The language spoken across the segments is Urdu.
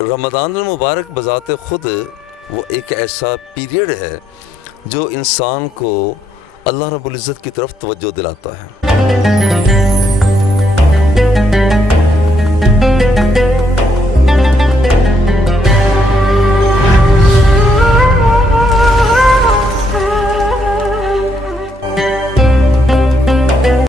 رمضان المبارک بذات خود وہ ایک ایسا پیریڈ ہے جو انسان کو اللہ رب العزت کی طرف توجہ دلاتا ہے۔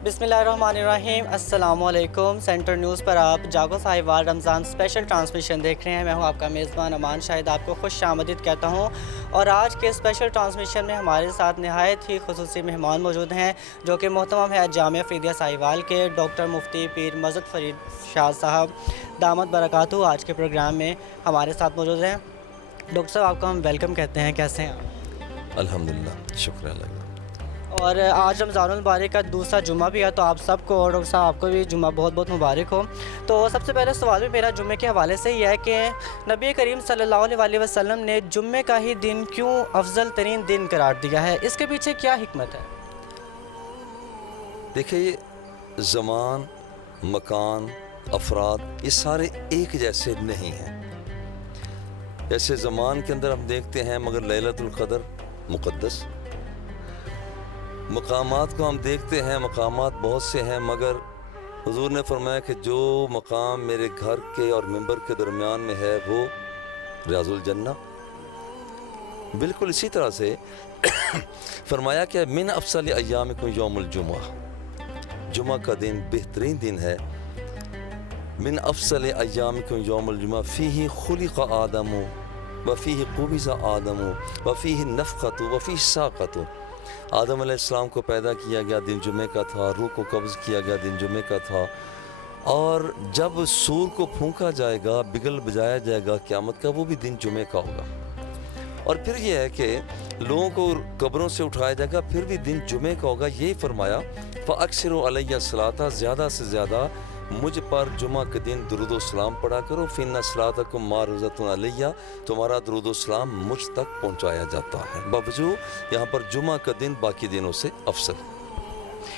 بسم اللہ الرحمن الرحیم، السلام علیکم۔ سینٹر نیوز پر آپ جاگو ساہیوال رمضان اسپیشل ٹرانسمیشن دیکھ رہے ہیں۔ میں ہوں آپ کا میزبان امان شاہد، آپ کو خوش آمدید کہتا ہوں۔ اور آج کے اسپیشل ٹرانسمیشن میں ہمارے ساتھ نہایت ہی خصوصی مہمان موجود ہیں جو کہ محترم ہے جامعہ فریدیہ ساہیوال کے ڈاکٹر مفتی پیر مذہب فرید شاہ صاحب دامت برکاتہ آج کے پروگرام میں ہمارے ساتھ موجود ہیں۔ ڈاکٹر صاحب آپ کو ہم ویلکم کہتے ہیں، کیسے ہیں آپ؟ الحمدللہ، شکر اللہ۔ اور آج رمضان المبارک کا دوسرا جمعہ بھی ہے، تو آپ سب کو اور ڈاکٹر صاحب آپ کو بھی جمعہ بہت بہت مبارک ہو۔ تو سب سے پہلے سوال بھی میرا جمعے کے حوالے سے ہی ہے کہ نبی کریم صلی اللہ علیہ وسلم نے جمعے کا ہی دن کیوں افضل ترین دن قرار دیا ہے؟ اس کے پیچھے کیا حکمت ہے؟ دیکھیں، یہ زمان، مکان، افراد یہ سارے ایک جیسے نہیں ہیں۔ جیسے زمان کے اندر ہم دیکھتے ہیں مگر لیلۃ القدر مقدس، مقامات کو ہم دیکھتے ہیں مقامات بہت سے ہیں، مگر حضور نے فرمایا کہ جو مقام میرے گھر کے اور ممبر کے درمیان میں ہے وہ ریاض الجنہ۔ بالکل اسی طرح سے فرمایا کہ من افضل ایامکم یوم الجمعہ، جمعہ کا دن بہترین دن ہے۔ من افضل ایامکم یوم الجمعہ فیہ خلق آدم وفیہ قبض آدم وفیہ نفخۃ وفیہ ساقۃ۔ آدم علیہ السلام کو پیدا کیا گیا دن جمعے کا تھا، روح کو قبض کیا گیا دن جمعے کا تھا، اور جب سور کو پھونکا جائے گا، بگل بجایا جائے گا قیامت کا، وہ بھی دن جمعے کا ہوگا۔ اور پھر یہ ہے کہ لوگوں کو قبروں سے اٹھایا جائے گا، پھر بھی دن جمعے کا ہوگا۔ یہی فرمایا فَأَكْثِرُوا عَلَيَّ الصَّلَاةَ، زیادہ سے زیادہ مجھ پر جمعہ کے دن درود و سلام پڑھا کرو، فِإِنَّ صَلَاتَكُمْ مَعْرُوضَةٌ عَلَيَّ، تمہارا درود و سلام مجھ تک پہنچایا جاتا ہے، باوجود یہاں پر جمعہ کا دن باقی دنوں سے افضل۔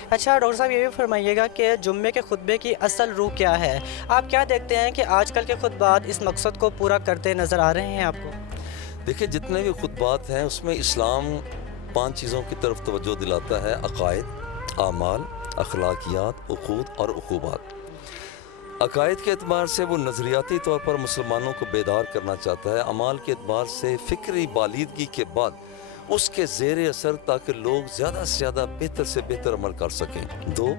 اچھا ڈاکٹر صاحب، یہ بھی فرمائیے گا کہ جمعے کے خطبے کی اصل روح کیا ہے؟ آپ کیا دیکھتے ہیں کہ آج کل کے خطبات اس مقصد کو پورا کرتے نظر آ رہے ہیں آپ کو؟ دیکھیں، جتنے بھی خطبات ہیں اس میں اسلام 5 چیزوں کی طرف توجہ دلاتا ہے: عقائد، اعمال، اخلاقیات، عقود اور عقوبات۔ عقائد کے اعتبار سے وہ نظریاتی طور پر مسلمانوں کو بیدار کرنا چاہتا ہے، اعمال کے اعتبار سے فکری بالیدگی کے بعد اس کے زیر اثر تاکہ لوگ زیادہ سے زیادہ بہتر سے بہتر عمل کر سکیں، 2۔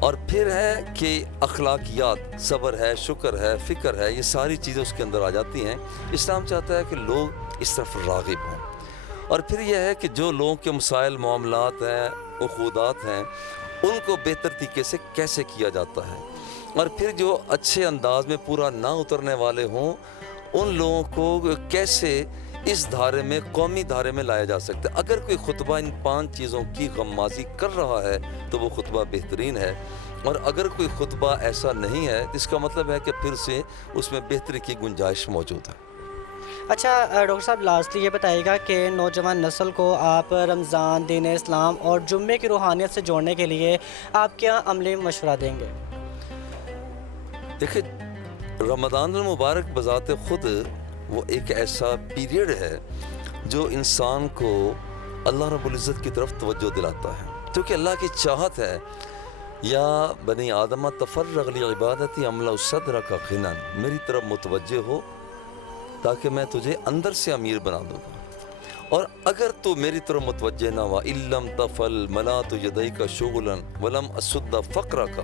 اور پھر ہے کہ اخلاقیات، صبر ہے، شکر ہے، فکر ہے، یہ ساری چیزیں اس کے اندر آ جاتی ہیں۔ اسلام چاہتا ہے کہ لوگ اس طرف راغب ہوں۔ اور پھر یہ ہے کہ جو لوگوں کے مسائل، معاملات ہیں، عقودات ہیں، ان کو بہتر طریقے سے کیسے کیا جاتا ہے۔ اور پھر جو اچھے انداز میں پورا نہ اترنے والے ہوں، ان لوگوں کو کیسے اس دھارے میں، قومی دھارے میں لایا جا سکتا ہے۔ اگر کوئی خطبہ ان 5 چیزوں کی غمازی کر رہا ہے تو وہ خطبہ بہترین ہے، اور اگر کوئی خطبہ ایسا نہیں ہے اس کا مطلب ہے کہ پھر سے اس میں بہتری کی گنجائش موجود ہے۔ اچھا ڈاکٹر صاحب، لاسٹلی یہ بتائیے گا کہ نوجوان نسل کو آپ رمضان، دین اسلام اور جمعے کی روحانیت سے جوڑنے کے لیے آپ کیا عملی مشورہ دیں گے؟ دیکھیں، رمضان المبارک بذات خود وہ ایک ایسا پیریڈ ہے جو انسان کو اللہ رب العزت کی طرف توجہ دلاتا ہے، کیونکہ اللہ کی چاہت ہے یا بنی آدم تفرغ لعبادتی املأ صدرک غنی، میری طرف متوجہ ہو تاکہ میں تجھے اندر سے امیر بنا دوں گا۔ اور اگر تو میری طرف متوجہ نہ ہوا، ان لم تفعل ملأت یدیک شغلا ولم اسد فقرک،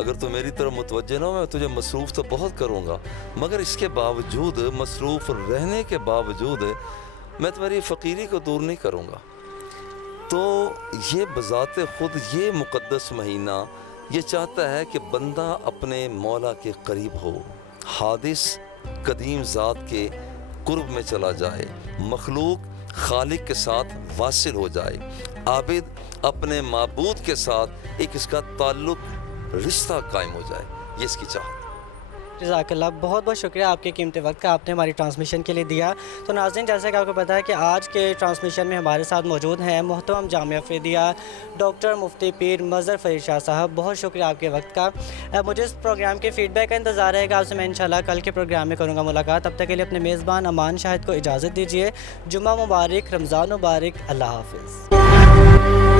اگر تو میری طرف متوجہ نہ ہو، میں تجھے مصروف تو بہت کروں گا، مگر اس کے باوجود، مصروف رہنے کے باوجود، میں تمہاری فقیری کو دور نہیں کروں گا۔ تو یہ بذات خود یہ مقدس مہینہ یہ چاہتا ہے کہ بندہ اپنے مولا کے قریب ہو، حادث قدیم ذات کے قرب میں چلا جائے، مخلوق خالق کے ساتھ واصل ہو جائے، عابد اپنے معبود کے ساتھ ایک اس کا تعلق، رشتہ قائم ہو جائے، یہ اس کی چاہت۔ جزاک اللہ، بہت بہت شکریہ آپ کے قیمتی وقت کا آپ نے ہماری ٹرانسمیشن کے لیے دیا۔ تو ناظرین، جیسا کہ آپ کو پتہ ہے کہ آج کے ٹرانسمیشن میں ہمارے ساتھ موجود ہیں محترم جامعہ افریدیہ ڈاکٹر مفتی پیر مظہر فرید شاہ صاحب، بہت شکریہ آپ کے وقت کا۔ مجھے اس پروگرام کے فیڈ بیک کا انتظار رہے گا، آپ سے میں انشاءاللہ کل کے پروگرام میں کروں گا ملاقات۔ تب تک کے لیے اپنے میزبان امان شاہد کو اجازت دیجیے۔ جمعہ مبارک، رمضان مبارک، اللہ حافظ۔